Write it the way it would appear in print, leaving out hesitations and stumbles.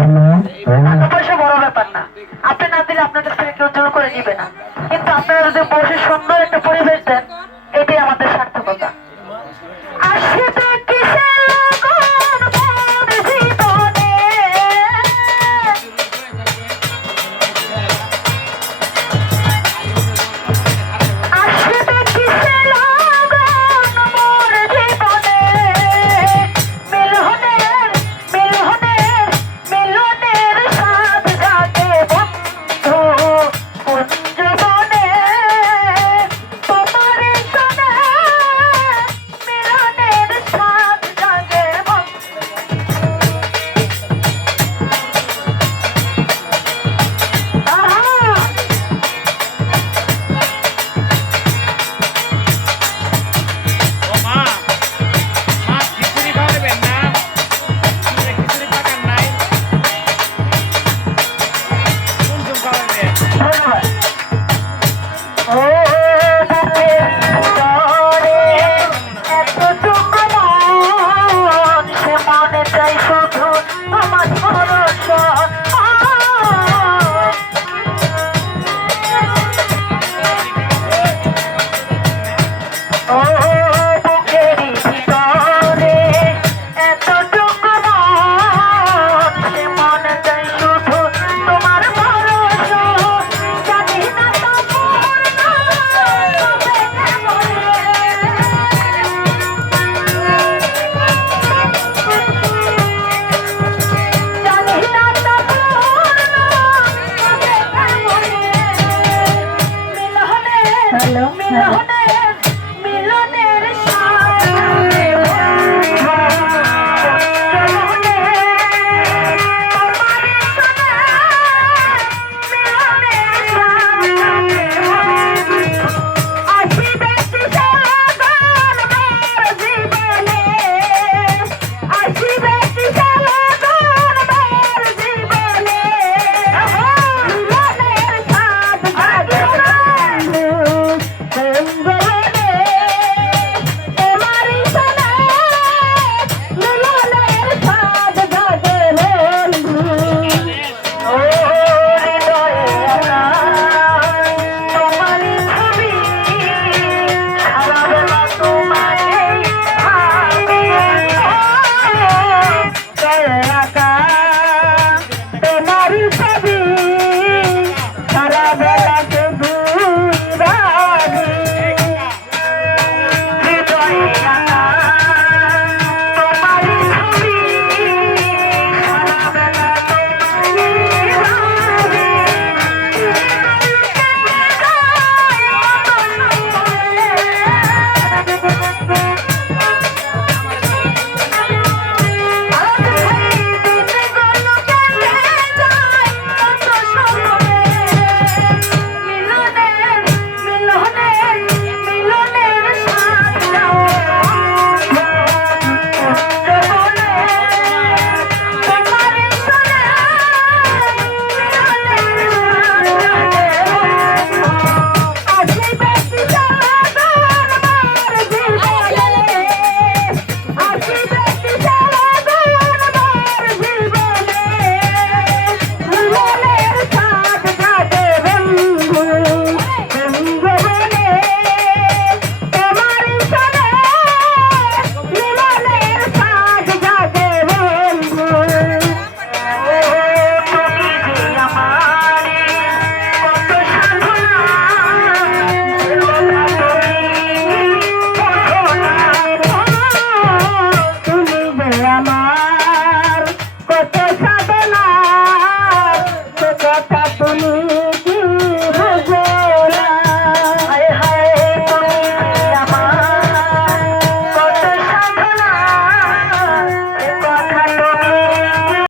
টাকা পয়সা বড় ব্যাপার না, আপনি না দিলে আপনাদের থেকে কেউ জোর করে নিবে না, কিন্তু আপনারা যদি বসে সুন্দর একটা পরিবেশ দেন, এটাই আমাদের সার্থকতা। আসিবে কিসের লগন মোর জীবনে, আসিবে কিসের লগন মোর জীবনে, মিলনের মিলনের মিলনের সাথ জাগে বন্ধু কুঞ্জবনে, তোমার সনে মিলনের সাথ জাগে বন্ধু। ও মা, মা খিচুড়ি খাওয়াবেন না? খিচুড়ি পাকান নাই? কোন কোন খাওয়াবেন? ধন্যবাদ। ও বুকের ভিতরে এতটুকু মন, সে মনে চাইছো